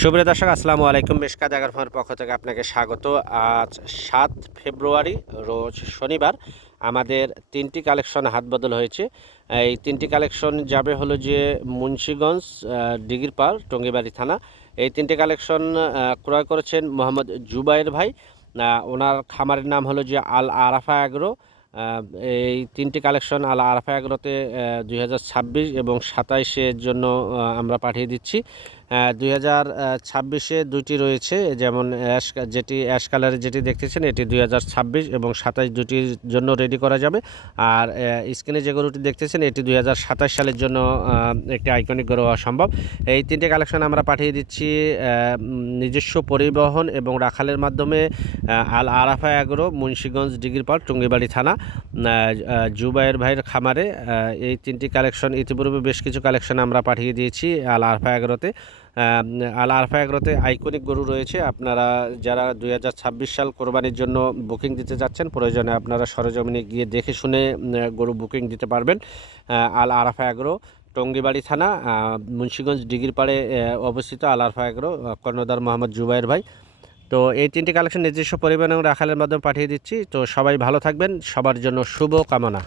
সুপ্রিয় দর্শক, আসসালামু আলাইকুম। বেশকা জাগার ফার পক্ষ থেকে আপনাকে স্বাগত। আজ সাত ফেব্রুয়ারি, রোজ শনিবার আমাদের তিনটি কালেকশন হাত বদল হয়েছে। এই তিনটি কালেকশন যাবে হলো যে মুন্সীগঞ্জ ডিগির পার টঙ্গিবাড়ি থানা। এই তিনটি কালেকশন ক্রয় করেছেন মোহাম্মদ জুবাইর ভাই। ওনার খামারের নাম হলো যে আল আরাফা অ্যাগ্রো এই তিনটি কালেকশন আল আরাফা অ্যাগ্রোতে দুই এবং সাতাইশের জন্য আমরা পাঠিয়ে দিচ্ছি। দুই হাজার ছাব্বিশে দুইটি রয়েছে যেমন অ্যাশ যেটি অ্যাশ কালারের যেটি দেখতেছেন এটি দুই হাজার ছাব্বিশ এবং সাতাশ দুটির জন্য রেডি করা যাবে। আর স্ক্রিনে যে গরুটি দেখতেছেন এটি দুই হাজার সাতাশ সালের জন্য একটি আইকনিক গরু হওয়া সম্ভব। এই তিনটে কালেকশন আমরা পাঠিয়ে দিচ্ছি নিজস্ব পরিবহন এবং রাখালের মাধ্যমে আল আরাফা অ্যাগ্রো মুন্সীগঞ্জ ডিগ্রিপাল টুঙ্গিবাড়ি থানা আহ, ভাইয়ের খামারে এই তিনটি কালেকশন ইতিপূর্বে বেশ কিছু কালেকশন আমরা পাঠিয়ে দিয়েছি আল আরফা এগারোতে। আল আরফা এগারোতে আইকনিক গরু রয়েছে। আপনারা যারা দুই হাজার ছাব্বিশ সাল কোরবানির জন্য বুকিং দিতে যাচ্ছেন, প্রয়োজনে আপনারা সরজমিনে গিয়ে দেখে শুনে গরু বুকিং দিতে পারবেন। আল আরফা এগারো, টঙ্গিবাড়ি থানা মুন্সীগঞ্জ ডিগির পাড়ে অবস্থিত আল আরফা এগারো কর্ণধার মোহাম্মদ জুবাইর ভাই। তো এই তিনটি কালেকশন নিজস্ব পরিবহন এবং রাখালের মাধ্যমে পাঠিয়ে দিচ্ছি। তো সবাই ভালো থাকবেন। সবার জন্য শুভ কামনা।